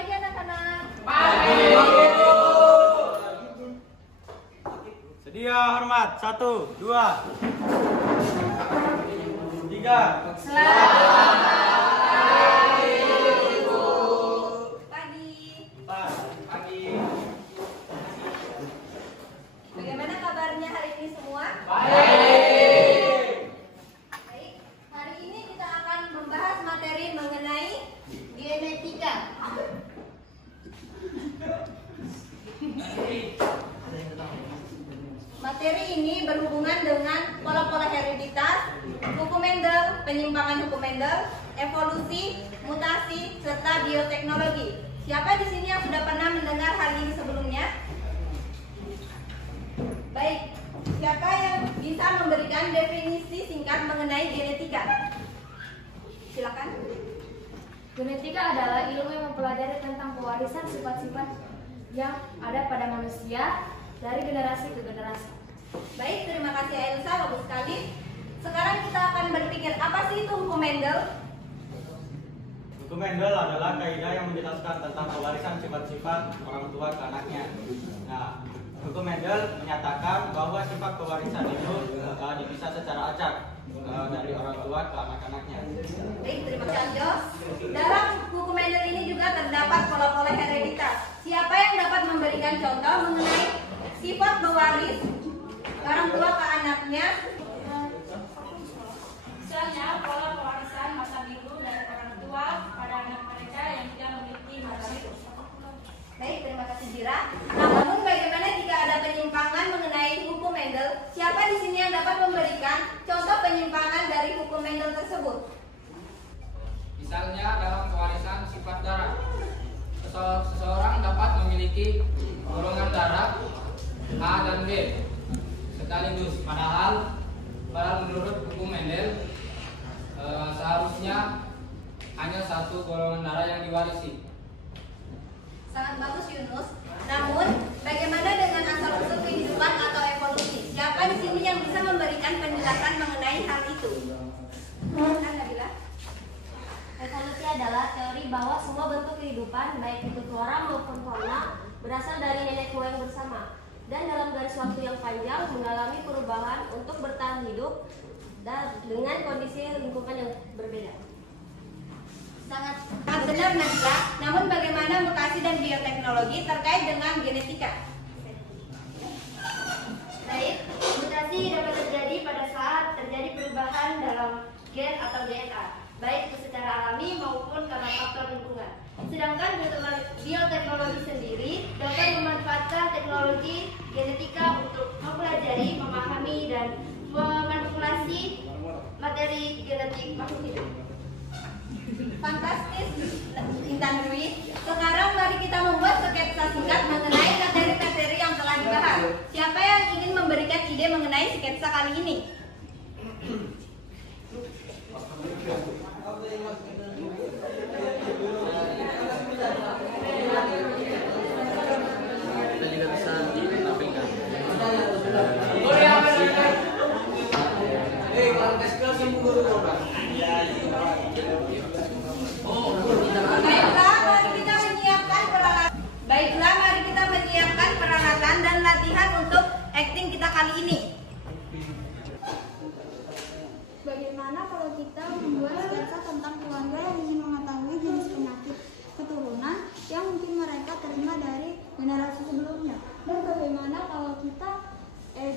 pagi anak-anak. Pagi. Sedia hormat. 1, 2, 3. Selamat pagi. 4. Pagi. Bagaimana kabarnya hari ini semua? Baik. Baik. Hari ini kita akan membahas materi mengenai genetika. Materi ini berhubungan dengan pola-pola hereditas, hukum Mendel, penyimpangan hukum Mendel, evolusi, mutasi, serta bioteknologi. Siapa di sini yang sudah pernah mendengar hal ini sebelumnya? Baik, siapa yang bisa memberikan definisi singkat mengenai genetika? Silakan. Genetika adalah ilmu yang mempelajari tentang pewarisan sifat-sifat yang ada pada manusia dari generasi ke generasi. Baik, terima kasih Elsa, bagus sekali. Sekarang kita akan berpikir, apa sih itu hukum Mendel? Hukum Mendel adalah kaidah yang menjelaskan tentang pewarisan sifat-sifat orang tua ke anaknya. Nah, hukum Mendel menyatakan bahwa sifat pewarisan itu dipisah secara acak dari orang tua ke anak-anaknya. Baik, terima kasih Anjo. Dalam hukum Mendel ini juga terdapat pola-pola hereditas. Siapa yang dapat memberikan contoh mengenai sifat pewaris orang tua ke anaknya? Misalnya, pola pewarisan masa biru dari orang tua pada anak mereka yang tidak memiliki masa biru. Baik, terima kasih Jira. Namun bagaimana jika ada penyimpangan mengenai hukum Mendel? Siapa di sini yang dapat memberikan contoh penyimpangan dari hukum Mendel tersebut? Misalnya dalam pewarisan sifat darah, seseorang dapat memiliki golongan darah A dan B sekaligus. Padahal menurut hukum Mendel seharusnya hanya satu golongan darah yang diwarisi. Sangat bagus Yunus. Namun bagaimana dengan asal-usul kehidupan atau evolusi? Siapa di sini yang bisa memberikan penjelasan mengenai hal itu? Nabila. Evolusi adalah teori bahwa semua bentuk kehidupan, baik itu flora maupun fauna, berasal dari nenek moyang bersama, dan dalam garis waktu yang panjang mengalami perubahan untuk bertahan hidup dan dengan kondisi lingkungan yang berbeda. Sangat benar Nabila. Namun bagaimana mutasi dan bioteknologi terkait dengan genetika? Baik, mutasi dapat terjadi pada saat terjadi perubahan dalam gen atau DNA, baik itu secara alami maupun karena faktor lingkungan. Sedangkan bioteknologi sendiri dapat memanfaatkan teknologi genetika untuk mempelajari, memahami, dan memanipulasi materi genetik makhluk hidup. Fantastis Intan Dwi. Sekarang mari kita membuat sketsa singkat mengenai materi-materi yang telah dibahas. Siapa yang ingin memberikan ide mengenai sketsa kali ini? Kita juga bisa menampilkan Baiklah, mari kita menyiapkan peralatan dan latihan untuk acting kita kali ini. Bagaimana kalau kita membuat sketsa tentang keluarga yang ingin mengetahui jenis penyakit keturunan yang mungkin mereka terima dari generasi sebelumnya? Dan bagaimana kalau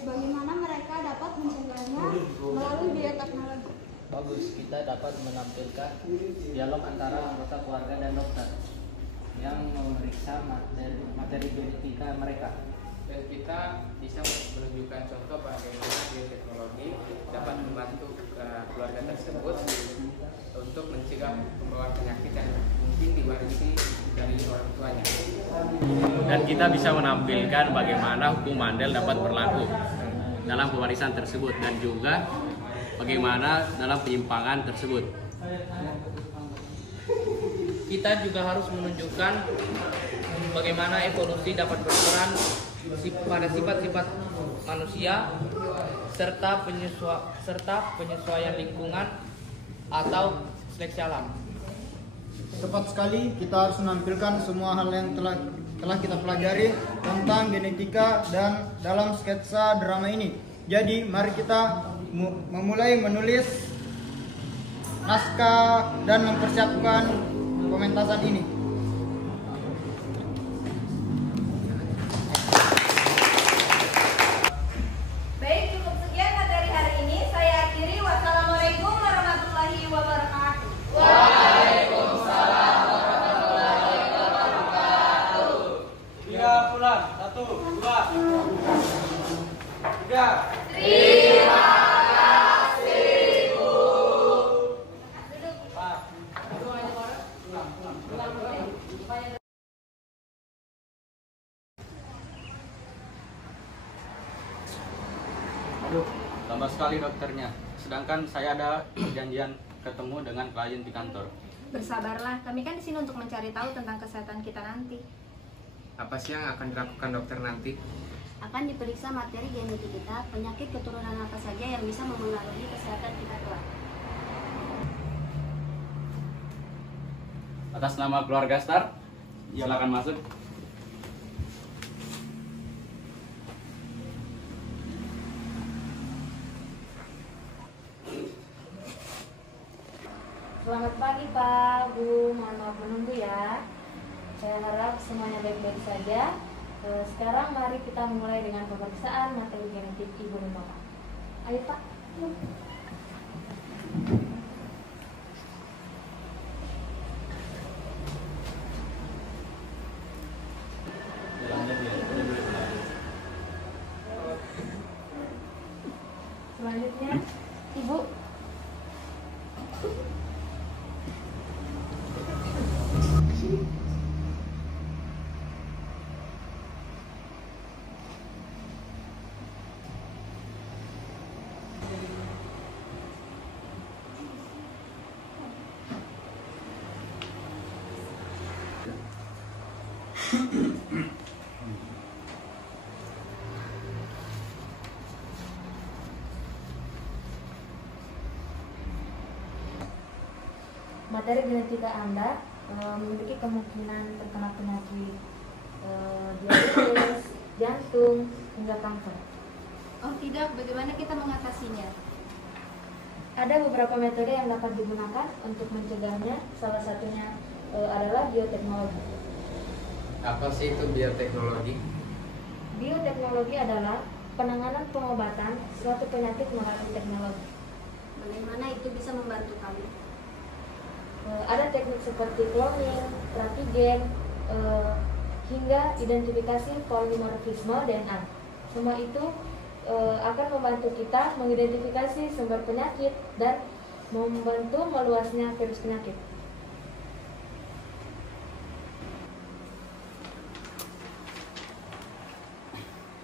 bagaimana mereka dapat mencegahnya melalui bioteknologi? bagus. Kita dapat menampilkan dialog antara anggota keluarga dan dokter yang memeriksa materi genetika mereka. Dan kita bisa menunjukkan contoh bagaimana bioteknologi dapat membantu keluarga tersebut untuk mencegah pembawaan penyakit yang mungkin diwarisi dari orang tuanya. Dan kita bisa menampilkan bagaimana hukum Mendel dapat berlaku dalam pewarisan tersebut dan juga bagaimana dalam penyimpangan tersebut. Kita juga harus menunjukkan bagaimana evolusi dapat berperan pada sifat-sifat manusia serta penyesuaian lingkungan atau seleksi alam. Tepat sekali, kita harus menampilkan semua hal yang telah kita pelajari tentang genetika dan dalam sketsa drama ini. Jadi mari kita memulai menulis naskah dan mempersiapkan pementasan ini. Baik, cukup sekian materi hari ini. Saya akhiri. Wassalamualaikum warahmatullahi wabarakatuh. Waalaikumsalam warahmatullahi wabarakatuh. 3 bulan, 1, 2, 3. Terima kasih, Bu. Aduh, lama sekali dokternya. Sedangkan saya ada perjanjian ketemu dengan klien di kantor. Bersabarlah, kami kan di sini untuk mencari tahu tentang kesehatan kita nanti. Apa sih yang akan dilakukan dokter nanti? Akan diperiksa materi genetik kita, penyakit keturunan apa saja yang bisa mempengaruhi kesehatan kita kelak. Atas nama keluarga Star, silakan masuk. Selamat pagi Pak, Bu, mohon maaf menunggu ya. Saya harap semuanya baik-baik saja. Sekarang mari kita mulai dengan pemeriksaan materi genetik Ibu dan Bapak. Ayo Pak. Selanjutnya, Ibu. Materi genetika Anda memiliki kemungkinan terkena penyakit diabetes, jantung, hingga kanker. Oh tidak, bagaimana kita mengatasinya? Ada beberapa metode yang dapat digunakan untuk mencegahnya. Salah satunya adalah bioteknologi. Apa sih itu bioteknologi? Bioteknologi adalah penanganan pengobatan suatu penyakit melalui teknologi. Bagaimana itu bisa membantu kami? Ada teknik seperti cloning, tratigen, hingga identifikasi polimorfisme DNA. Semua itu akan membantu kita mengidentifikasi sumber penyakit dan membantu meluasnya virus penyakit.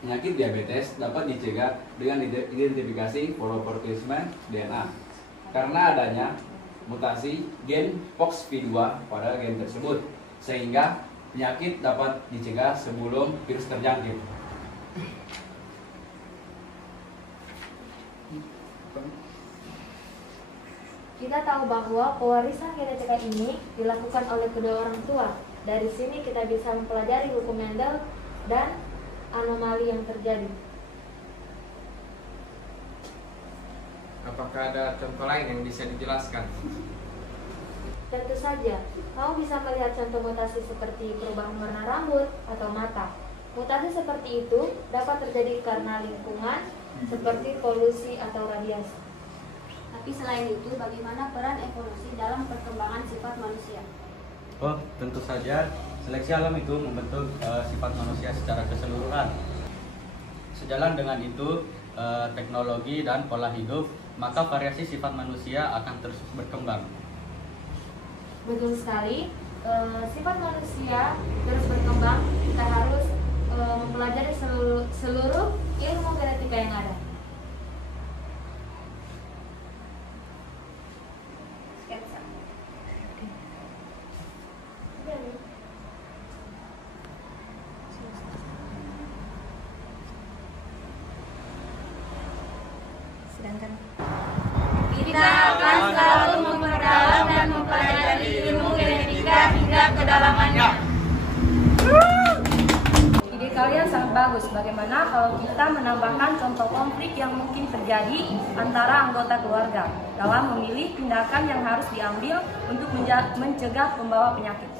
Penyakit diabetes dapat dicegah dengan identifikasi polimorfisme DNA karena adanya mutasi gen POXP2 pada gen tersebut, sehingga penyakit dapat dicegah sebelum virus terjangkit. Kita tahu bahwa pewarisan genetika ini dilakukan oleh kedua orang tua. Dari sini kita bisa mempelajari hukum Mendel dan anomali yang terjadi. Apakah ada contoh lain yang bisa dijelaskan? Tentu saja, kamu bisa melihat contoh mutasi seperti perubahan warna rambut atau mata. Mutasi seperti itu dapat terjadi karena lingkungan, seperti polusi atau radiasi. Tapi selain itu, bagaimana peran evolusi dalam perkembangan sifat manusia? Oh, tentu saja seleksi alam itu membentuk sifat manusia secara keseluruhan. Sejalan dengan itu, teknologi dan pola hidup, maka variasi sifat manusia akan terus berkembang. Betul sekali, sifat manusia terus berkembang. Kita harus mempelajari seluruh ilmu genetika yang ada. Sketsa. Sedangkan Kita akan selalu memperdalam dan mempelajari ilmu genetika bagus. Bagaimana kalau kita menambahkan contoh konflik yang mungkin terjadi antara anggota keluarga dalam memilih tindakan yang harus diambil untuk mencegah pembawa penyakit.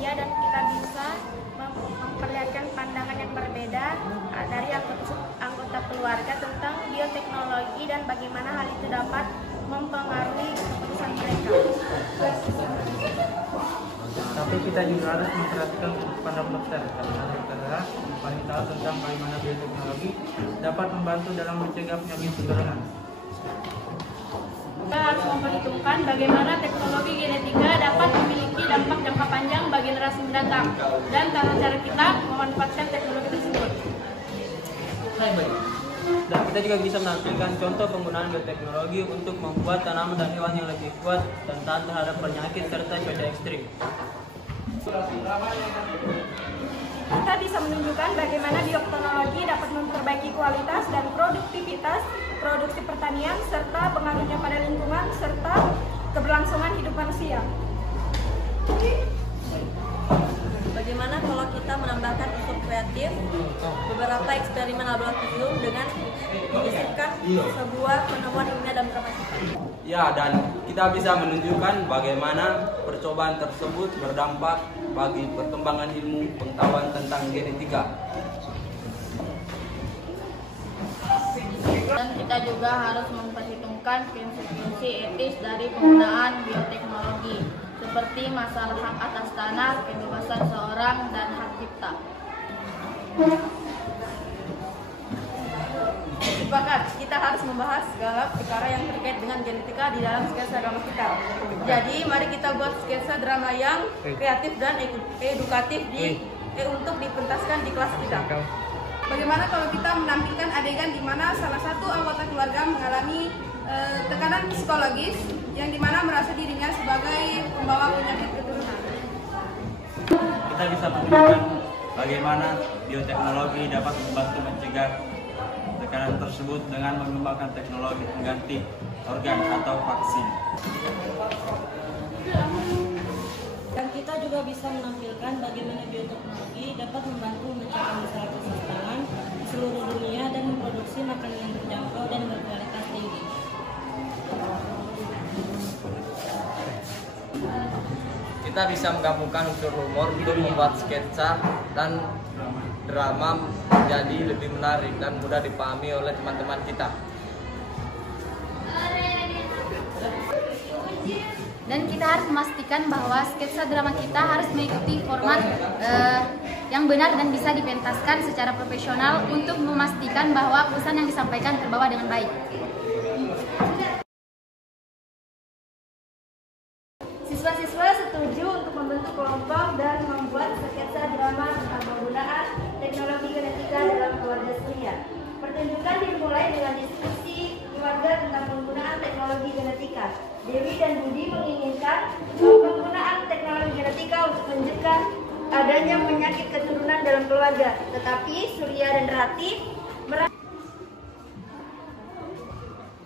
Ya, dan kita bisa memperlihatkan pandangan yang berbeda dari anggota keluarga tentang bioteknologi dan bagaimana hal itu dapat mempengaruhi keputusan mereka. Tapi kita juga harus memperhatikan pandang dokter, karena dokter adalah paling tahu tentang bagaimana bioteknologi dapat membantu dalam mencegah penyakit keturunan. Kita harus memperhitungkan bagaimana teknologi genetika dapat memiliki dampak jangka panjang bagi generasi mendatang dan tata cara kita memanfaatkan teknologi tersebut. Dan kita juga bisa menampilkan contoh penggunaan bioteknologi untuk membuat tanaman dan hewan yang lebih kuat dan tahan terhadap penyakit serta cuaca ekstrim. Kita bisa menunjukkan bagaimana bioteknologi dapat memperbaiki kualitas dan produktivitas produksi pertanian serta pengaruhnya pada lingkungan serta keberlangsungan hidup manusia. Bagaimana kalau kita menambahkan unsur kreatif, beberapa eksperimen laboratorium dengan menyisipkan sebuah penemuan ilmiah dan bermanfaat? Ya, dan kita bisa menunjukkan bagaimana percobaan tersebut berdampak bagi perkembangan ilmu pengetahuan tentang genetika. Dan kita juga harus memperhitungkan prinsip-prinsip etis dari penggunaan bioteknologi, seperti masalah hak atas tanah, kebebasan seorang, dan hak cipta. Sepakat, kita harus membahas segala perkara yang terkait dengan genetika di dalam sketsa drama kita. Jadi, mari kita buat sketsa drama yang kreatif dan edukatif untuk dipentaskan di kelas kita. Bagaimana kalau kita menampilkan adegan di mana salah satu anggota keluarga mengalami tekanan psikologis yang dimana merasa dirinya sebagai pembawa penyakit keturunan. Kita bisa menunjukkan bagaimana bioteknologi dapat membantu mencegah tekanan tersebut dengan mengembangkan teknologi pengganti organ atau vaksin. Dan kita juga bisa menampilkan bagaimana bioteknologi dapat membantu mencegah masalah kesehatan di seluruh dunia dan memproduksi makanan yang terjangkau dan berkualitas tinggi. Kita bisa menggabungkan unsur humor untuk membuat sketsa dan drama menjadi lebih menarik dan mudah dipahami oleh teman-teman kita. Dan kita harus memastikan bahwa sketsa drama kita harus mengikuti format yang benar dan bisa dipentaskan secara profesional untuk memastikan bahwa pesan yang disampaikan terbawa dengan baik. Siswa-siswa setuju untuk membentuk kelompok dan membuat sketsa drama tentang penggunaan teknologi genetika dalam keluarga Surya. Pertunjukan dimulai dengan diskusi keluarga tentang penggunaan teknologi genetika. Dewi dan Budi menginginkan penggunaan teknologi genetika untuk mencegah adanya penyakit keturunan dalam keluarga. Tetapi Surya dan Rati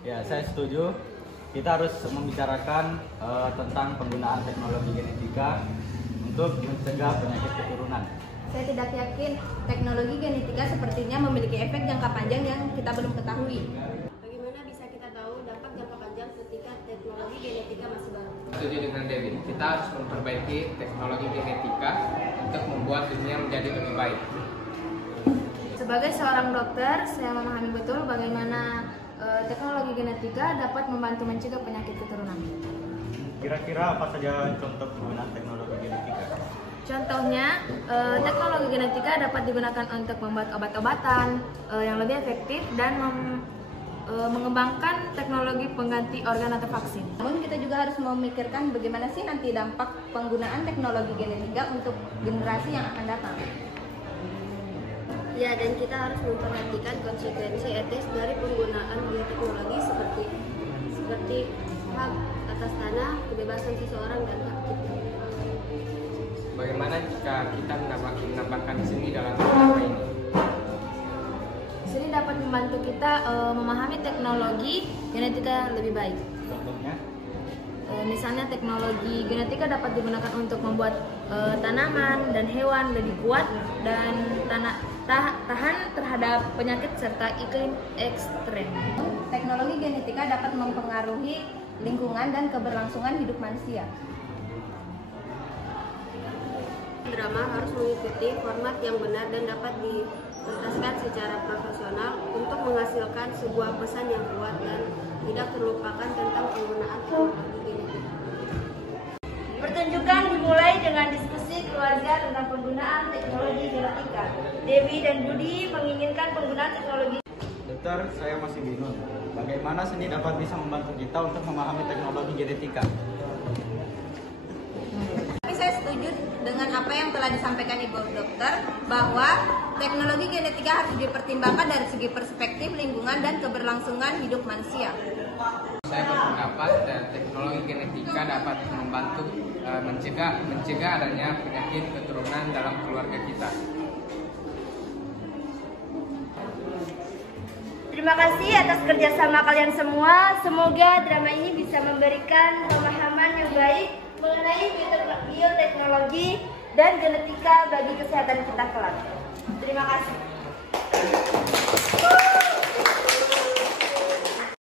Ya, saya setuju. Kita harus membicarakan tentang penggunaan teknologi genetika untuk mencegah penyakit keturunan. Saya tidak yakin teknologi genetika sepertinya memiliki efek jangka panjang yang kita belum ketahui. Bagaimana bisa kita tahu dampak jangka panjang ketika teknologi genetika masih baru? Setuju dengan Dewi, kita harus memperbaiki teknologi genetika untuk membuat dunia menjadi lebih baik. Sebagai seorang dokter, saya memahami betul bagaimana teknologi genetika dapat membantu mencegah penyakit keturunan. Kira-kira apa saja contoh penggunaan teknologi genetika? Contohnya, teknologi genetika dapat digunakan untuk membuat obat-obatan yang lebih efektif dan mengembangkan teknologi pengganti organ atau vaksin. Namun kita juga harus memikirkan bagaimana sih nanti dampak penggunaan teknologi genetika untuk generasi yang akan datang. Ya, dan kita harus memperhatikan konsekuensi etis dari penggunaan bioteknologi seperti hak atas tanah, kebebasan seseorang, dan hak cipta. Bagaimana jika kita menambahkan di sini dalam drama ini? Sini dapat membantu kita memahami teknologi genetika lebih baik. Contohnya? Misalnya teknologi genetika dapat digunakan untuk membuat tanaman dan hewan lebih kuat dan tahan terhadap penyakit serta iklim ekstrem. Teknologi genetika dapat mempengaruhi lingkungan dan keberlangsungan hidup manusia. Drama harus mengikuti format yang benar dan dapat dipentaskan secara profesional untuk menghasilkan sebuah pesan yang kuat dan tidak terlupakan tentang penggunaan teknologi genetika. Pertunjukan dimulai dengan diskusi keluarga tentang penggunaan teknologi genetika. Dewi dan Budi menginginkan penggunaan teknologi. Dokter, saya masih bingung. Bagaimana seni dapat bisa membantu kita untuk memahami teknologi genetika? Tapi saya setuju dengan apa yang telah disampaikan Ibu Dokter bahwa teknologi genetika harus dipertimbangkan dari segi perspektif lingkungan dan keberlangsungan hidup manusia. Saya berpendapat teknologi genetika dapat membantu mencegah adanya penyakit keturunan dalam keluarga kita. Terima kasih atas kerjasama kalian semua. Semoga drama ini bisa memberikan pemahaman yang baik mengenai bioteknologi dan genetika bagi kesehatan kita kelak. Terima kasih.